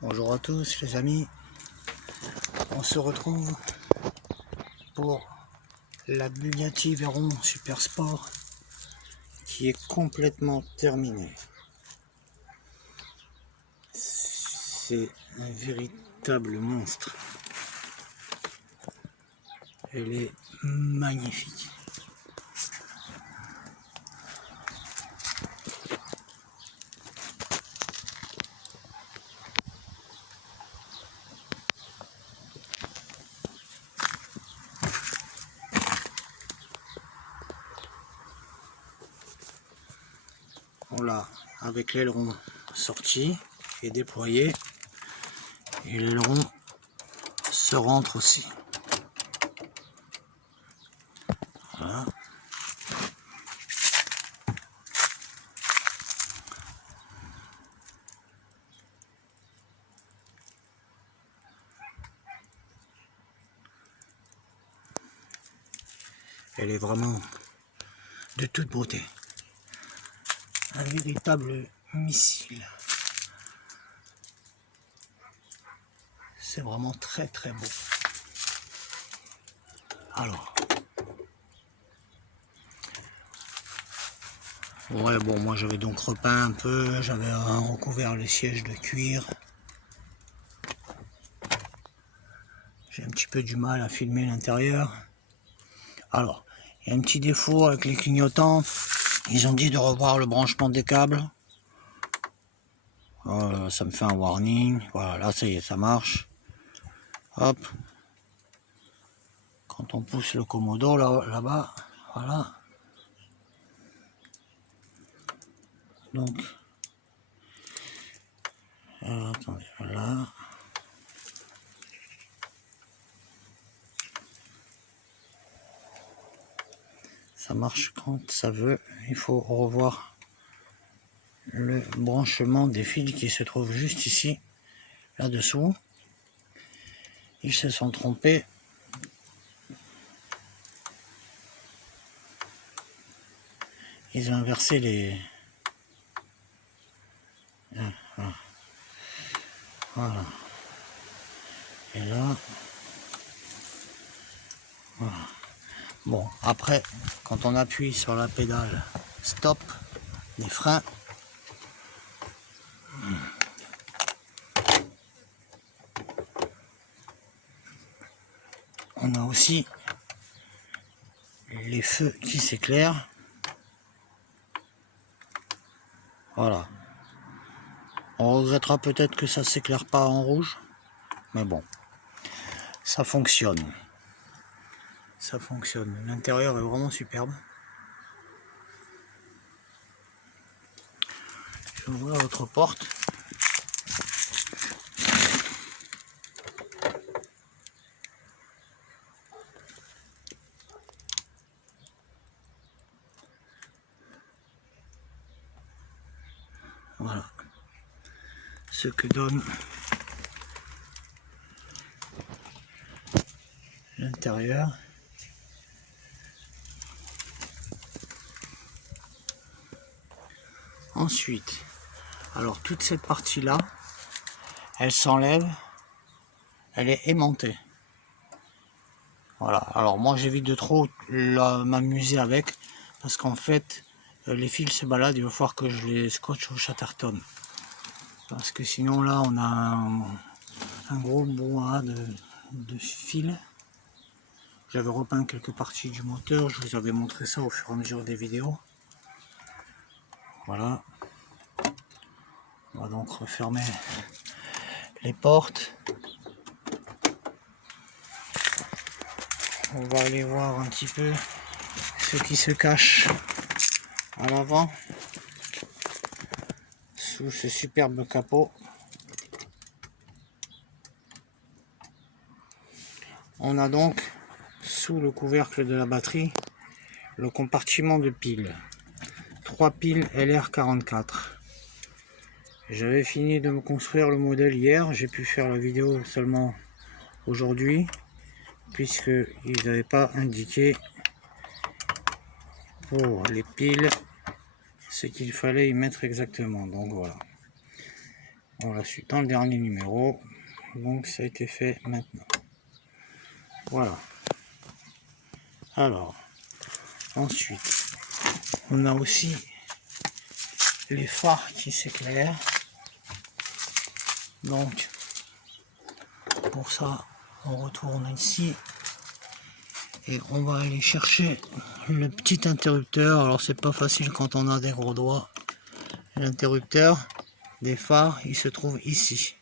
Bonjour à tous les amis, on se retrouve pour la Bugatti Veyron Super Sport qui est complètement terminée. C'est un véritable monstre. Elle est magnifique. On l'a avec l'aileron sorti et déployé, et l'aileron se rentre aussi. Voilà. Elle est vraiment de toute beauté. Un véritable missile. C'est vraiment très très beau. Alors, ouais, bon, moi j'avais donc repeint un peu, j'avais recouvert les sièges de cuir. J'ai un petit peu du mal à filmer l'intérieur. Alors, il y a un petit défaut avec les clignotants. Ils ont dit de revoir le branchement des câbles. Ça me fait un warning. Voilà, là ça y est, ça marche. Hop. Quand on pousse le commodo là-bas, voilà. Donc, attendez, voilà. Ça marche quand ça veut. Il faut revoir le branchement des fils qui se trouve juste ici, là-dessous. Ils se sont trompés. Ils ont inversé les... Voilà. Et là... Voilà. Bon, après, quand on appuie sur la pédale stop des freins, on a aussi les feux qui s'éclairent. Voilà. On regrettera peut-être que ça s'éclaire pas en rouge, mais bon, ça fonctionne. Ça fonctionne. L'intérieur est vraiment superbe. Je vais ouvrir l'autre porte. Voilà ce que donne l'intérieur. Ensuite, alors toute cette partie là, elle s'enlève, elle est aimantée. Voilà, alors moi j'évite de trop m'amuser avec, parce qu'en fait les fils se baladent, il va falloir que je les scotche au Chatterton. Parce que sinon là on a un gros brouhaha de fils. J'avais repeint quelques parties du moteur, je vous avais montré ça au fur et à mesure des vidéos. Voilà. On va donc refermer les portes. On va aller voir un petit peu ce qui se cache à l'avant sous ce superbe capot. On a donc sous le couvercle de la batterie le compartiment de piles. 3 piles LR44. J'avais fini de me construire le modèle hier, j'ai pu faire la vidéo seulement aujourd'hui puisqu'ils n'avaient pas indiqué pour les piles ce qu'il fallait y mettre exactement. Donc voilà. Voilà, je suis dans le dernier numéro, donc ça a été fait maintenant. Voilà. Alors, ensuite, on a aussi les phares qui s'éclairent. Donc, pour ça, on retourne ici et on va aller chercher le petit interrupteur. Alors, c'est pas facile quand on a des gros doigts. L'interrupteur des phares, il se trouve ici,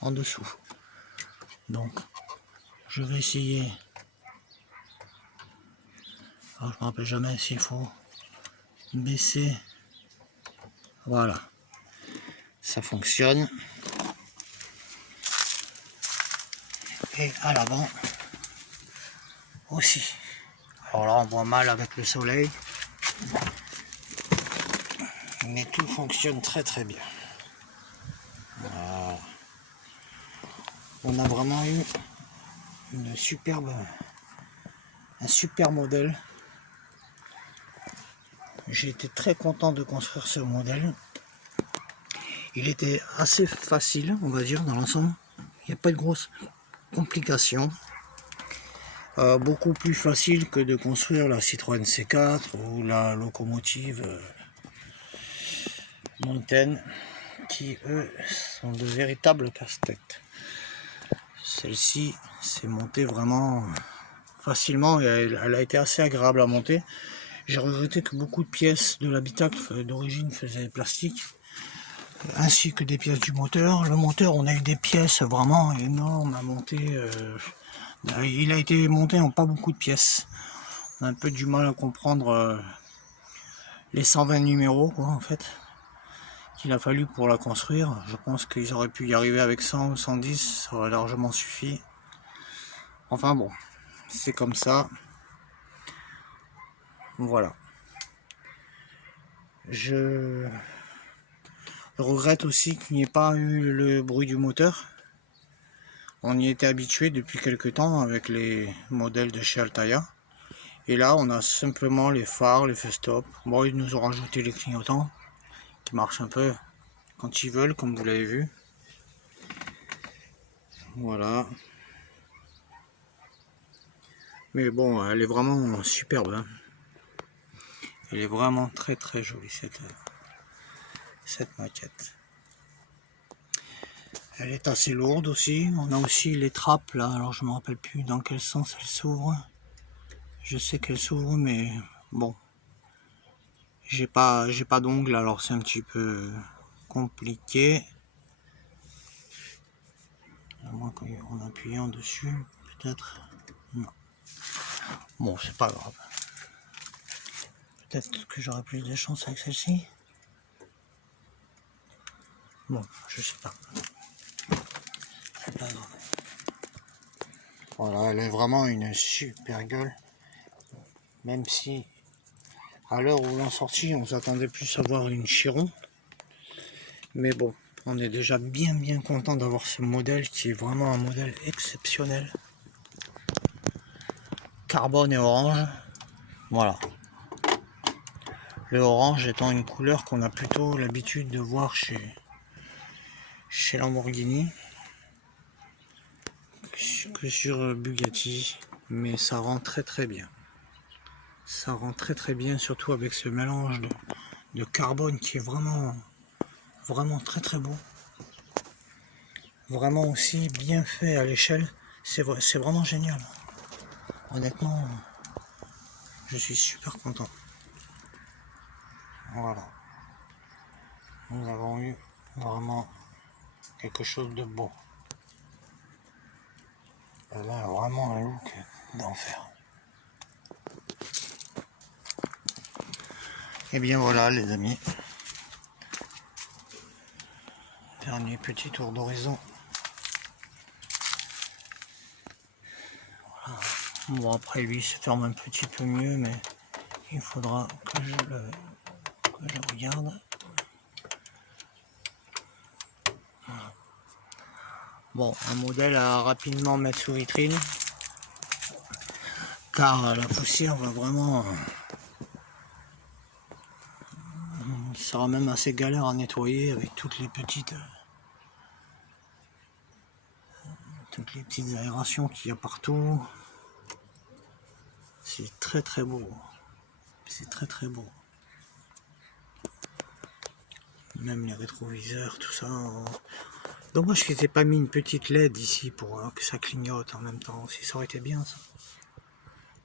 en dessous. Donc, je vais essayer. Alors, je me rappelle jamais s'il faut baisser. Voilà, ça fonctionne. Et à l'avant aussi. Alors là, on voit mal avec le soleil, mais tout fonctionne très très bien. Voilà. On a vraiment eu un super modèle. J'ai été très content de construire ce modèle. Il était assez facile, on va dire, dans l'ensemble. Il n'y a pas de grosses complications. Beaucoup plus facile que de construire la Citroën C4 ou la locomotive Mountain, qui eux sont de véritables casse-tête. Celle-ci s'est montée vraiment facilement et elle a été assez agréable à monter. J'ai regretté que beaucoup de pièces de l'habitacle d'origine faisaient plastique, ainsi que des pièces du moteur. Le moteur, on a eu des pièces vraiment énormes à monter. Il a été monté en pas beaucoup de pièces. On a un peu du mal à comprendre les 120 numéros, quoi, en fait, qu'il a fallu pour la construire. Je pense qu'ils auraient pu y arriver avec 100 ou 110, ça aurait largement suffi. Enfin bon, c'est comme ça. Voilà. Je regrette aussi qu'il n'y ait pas eu le bruit du moteur. On y était habitué depuis quelques temps avec les modèles de chez Altaïa. Et là, on a simplement les phares, les feux stop. Bon, ils nous ont rajouté les clignotants qui marchent un peu quand ils veulent, comme vous l'avez vu. Voilà. Mais bon, elle est vraiment superbe, hein. Elle est vraiment très très jolie cette maquette. Elle est assez lourde aussi. On a aussi les trappes là. Alors je me rappelle plus dans quel sens elles s'ouvrent. Je sais qu'elles s'ouvrent, mais bon, j'ai pas d'ongles, alors c'est un petit peu compliqué. À moins qu'en appuyant dessus, peut-être. Non. Bon, c'est pas grave. Peut-être que j'aurai plus de chance avec celle-ci. Bon, je sais pas. C'est pas grave. Voilà, elle est vraiment une super gueule. Même si, à l'heure où l'on sortit, on s'attendait plus à voir une Chiron. Mais bon, on est déjà bien content d'avoir ce modèle qui est vraiment un modèle exceptionnel. Carbone et orange. Voilà. Le orange étant une couleur qu'on a plutôt l'habitude de voir chez Lamborghini que sur Bugatti, mais ça rend très bien. Ça rend très bien, surtout avec ce mélange de carbone qui est vraiment très beau. Vraiment aussi bien fait à l'échelle. C'est vraiment génial. Honnêtement, je suis super content. Voilà. Nous avons eu vraiment quelque chose de beau. Elle a vraiment un look d'enfer. Et bien voilà les amis. Dernier petit tour d'horizon. Voilà. Bon après lui il se ferme un petit peu mieux, mais il faudra que je regarde. Bon, un modèle à rapidement mettre sous vitrine, car la poussière va vraiment, sera même assez galère à nettoyer avec toutes les petites toutes les petites aérations qu'il y a partout. C'est très très beau. C'est très très beau. Même les rétroviseurs, tout ça. Dommage qu'ils n'aient pas mis une petite LED ici pour que ça clignote en même temps. Si ça aurait été bien ça.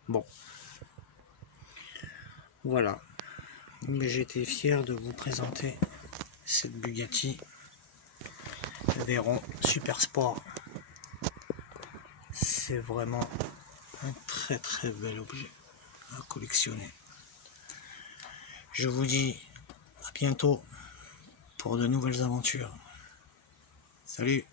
Bon. Voilà. Mais j'étais fier de vous présenter cette Bugatti Veyron Super Sport. C'est vraiment un très très bel objet à collectionner. Je vous dis à bientôt pour de nouvelles aventures. Salut!